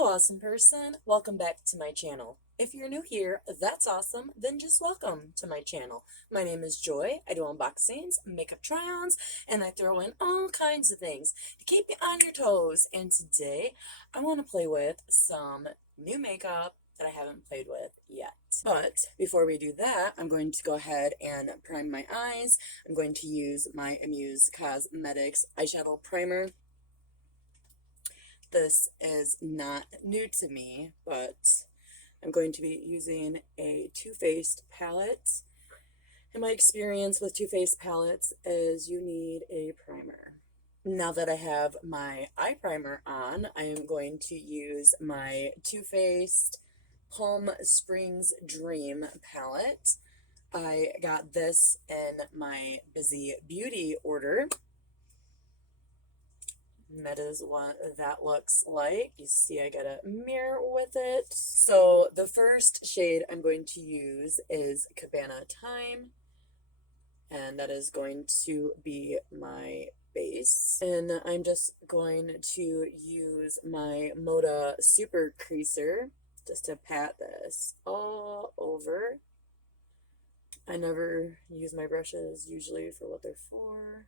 Hello, awesome person. Welcome back to my channel. If you're new here, that's awesome. Then just welcome to my channel. My name is Joy. I do unboxings, makeup try-ons, and I throw in all kinds of things to keep you on your toes. And today, I want to play with some new makeup that I haven't played with yet. But before we do that, I'm going to go ahead and prime my eyes. I'm going to use my Amuse Cosmetics eyeshadow primer. This is not new to me, but I'm going to be using a Too Faced palette. And my experience with Too Faced palettes is you need a primer. Now that I have my eye primer on, I am going to use my Too Faced Palm Springs Dream palette. I got this in my Busy Beauty order. And that is what that looks like. You see I got a mirror with it. So the first shade I'm going to use is Cabana Time. And that is going to be my base. And I'm just going to use my Moda Super Creaser just to pat this all over. I never use my brushes usually for what they're for.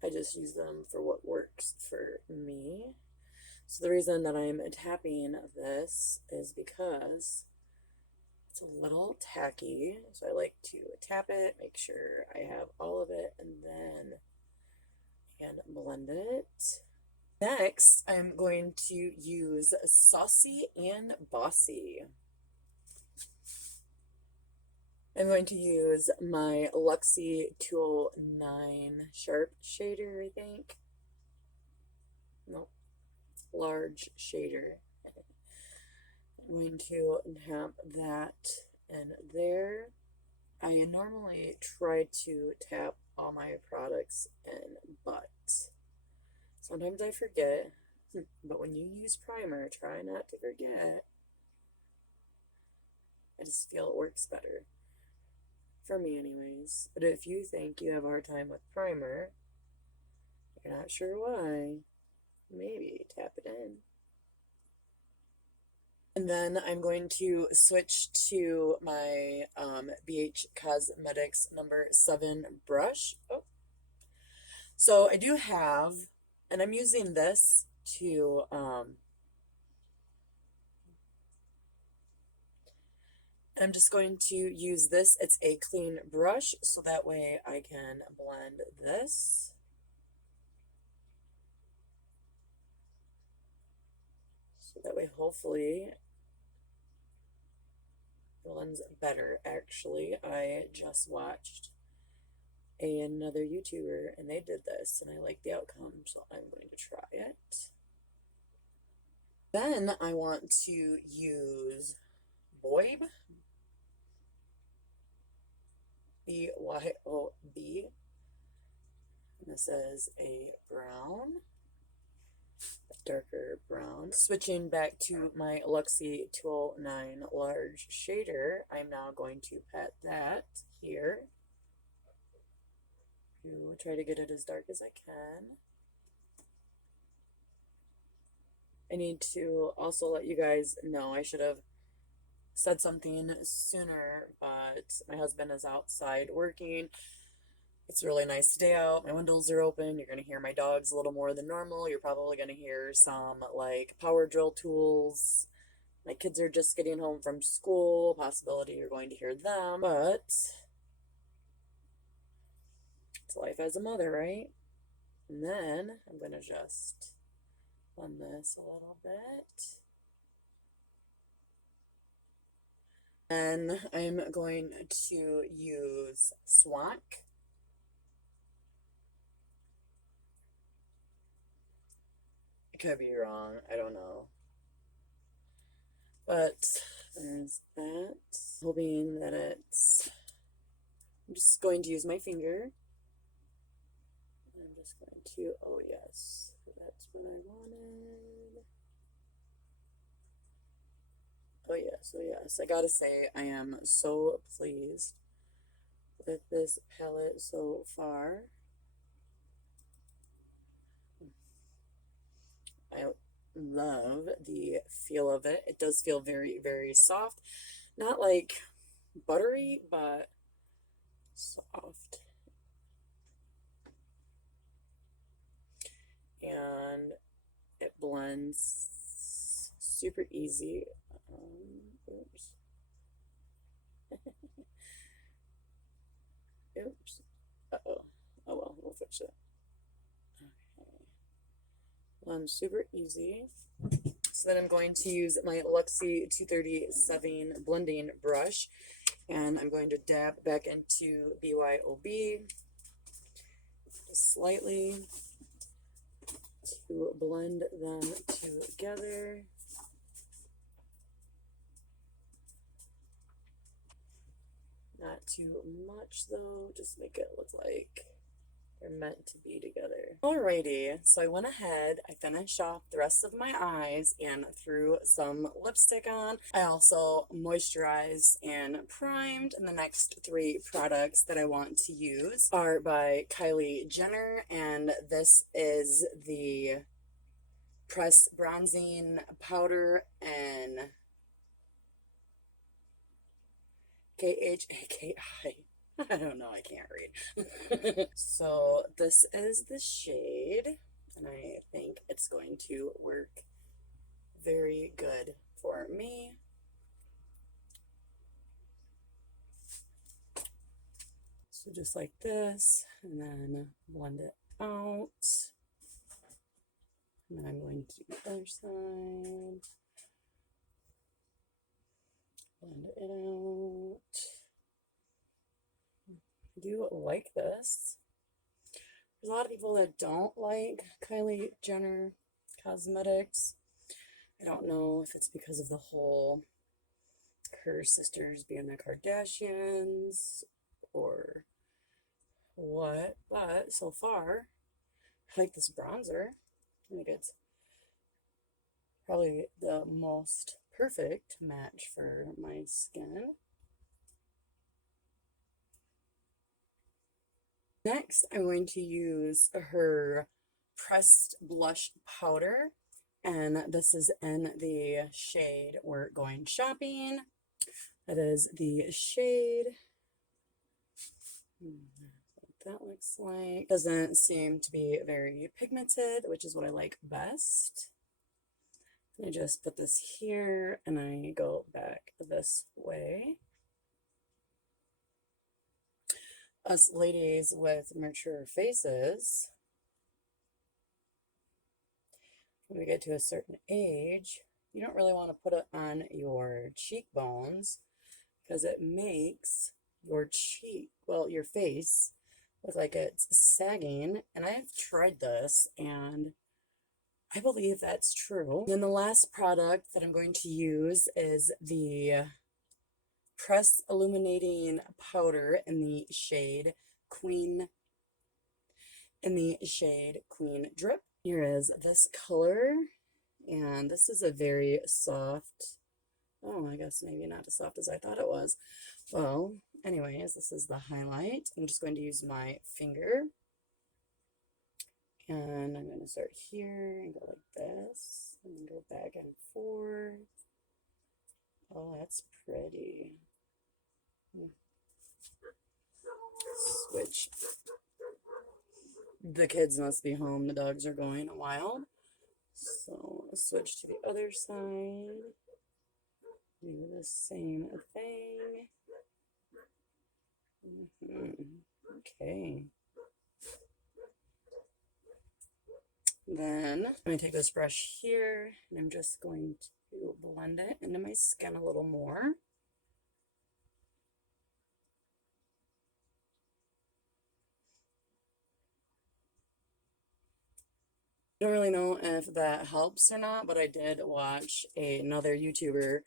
I just use them for what works for me. So the reason that I'm tapping this is because it's a little tacky. So I like to tap it, make sure I have all of it, and blend it. Next, I'm going to use Saucy and Bossy. I'm going to use my Luxie 209 Sharp Shader, I think. No, large shader. I'm going to tap that in there. I normally try to tap all my products in, but sometimes I forget. But when you use primer, try not to forget. I just feel it works better. For me anyways. But if you think you have a hard time with primer, you're not sure why, maybe tap it in. And then I'm going to switch to my BH Cosmetics number 7 brush. Oh. So I do have, and I'm using this to I'm just going to use this. It's a clean brush, so that way I can blend this. So that way, hopefully, it blends better, actually. I just watched another YouTuber, and they did this, and I like the outcome, so I'm going to try it. Then I want to use Boyb. B-Y-O-B. This is a brown, darker brown. Switching back to my Luxie 209 large shader, I'm now going to pat that here. Try to get it as dark as I can. I need to also let you guys know, I should have said something sooner, but my husband is outside working. It's a really nice day out. My windows are open. You're going to hear my dogs a little more than normal. You're probably going to hear some like power drill tools. My kids are just getting home from school. Possibility you're going to hear them, but it's life as a mother, right? And then I'm going to just blend this a little bit. And I'm going to use Swank. I could be wrong, I don't know. But there's that. Hoping that it's... I'm just going to use my finger. I'm just going to... Oh, yes. That's what I wanted. Oh, yes. Oh, yes. I gotta say, I am so pleased with this palette so far. love the feel of it. It does feel very, very soft. Not like buttery, but soft. And it blends super easy. Oops. Oops. Uh-oh. Oh well, we'll fix it. Okay. Blends super easy. So then I'm going to use my Luxie 237 blending brush, and I'm going to dab back into BYOB just slightly to blend them together. Not too much though, just make it look like they're meant to be together. Alrighty, so I went ahead, I finished off the rest of my eyes and threw some lipstick on. I also moisturized and primed, and the next three products that I want to use are by Kylie Jenner, and this is the Press Bronzing Powder and KHAKI. I don't know, I can't read. So this is the shade, and I think it's going to work very good for me. So just like this, and then blend it out. And then I'm going to do the other side. Blend it out. I do like this. There's a lot of people that don't like Kylie Jenner cosmetics. I don't know if it's because of the whole her sisters being the Kardashians or what, but so far I like this bronzer. I think it's probably the most perfect match for my skin. Next, I'm going to use her pressed blush powder, and this is in the shade We're Going Shopping. That is the shade. What that looks like. Doesn't seem to be very pigmented, which is what I like best. I just put this here and I go back this way. Us ladies with mature faces, when we get to a certain age, you don't really want to put it on your cheekbones because it makes your your face look like it's sagging. And I've tried this and I believe that's true. And then the last product that I'm going to use is the Press Illuminating Powder in the shade Queen Drip. Here is this color, and this is a very soft, oh, I guess maybe not as soft as I thought it was. Well, anyways, this is the highlight. I'm just going to use my finger, and I'm going to start here and go like this, and go back and forth. Oh, that's pretty. Switch. The kids must be home. The dogs are going wild. So I'll switch to the other side. Do the same thing. Okay. Then I'm going to take this brush here and I'm just going to blend it into my skin a little more. I don't really know if that helps or not, but I did watch another YouTuber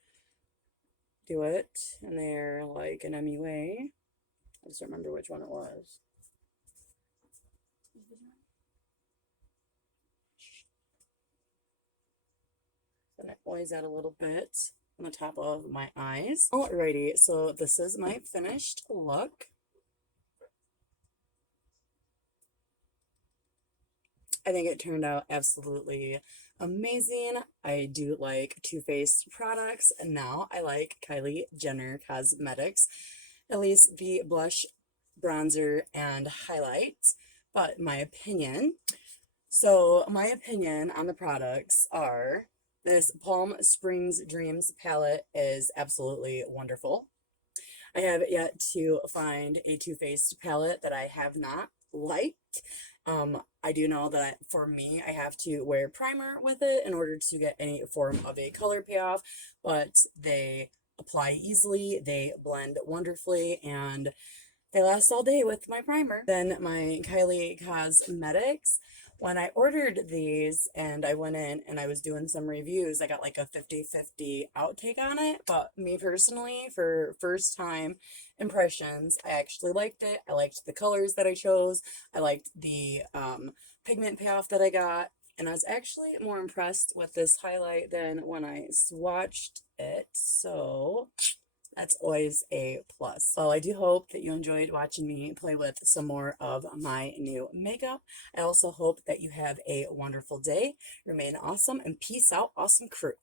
do it, and they're like an MUA. I just don't remember which one it was. And I always add a little bit on the top of my eyes. Alrighty, so this is my finished look. I think it turned out absolutely amazing. I do like Too Faced products, and now I like Kylie Jenner Cosmetics, at least the blush, bronzer, and highlights. But my opinion on the products are this Palm Springs Dreams palette is absolutely wonderful. I have yet to find a Too Faced palette that I have not liked. I do know that for me, I have to wear primer with it in order to get any form of a color payoff, but they apply easily, they blend wonderfully, and they last all day with my primer. Then my Kylie Cosmetics. When I ordered these and I went in and I was doing some reviews, I got like a 50-50 outtake on it. But me personally, for first time impressions, I actually liked it. I liked the colors that I chose. I liked the pigment payoff that I got. And I was actually more impressed with this highlight than when I swatched it. So that's always a plus. Well, I do hope that you enjoyed watching me play with some more of my new makeup. I also hope that you have a wonderful day. Remain awesome and peace out, awesome crew.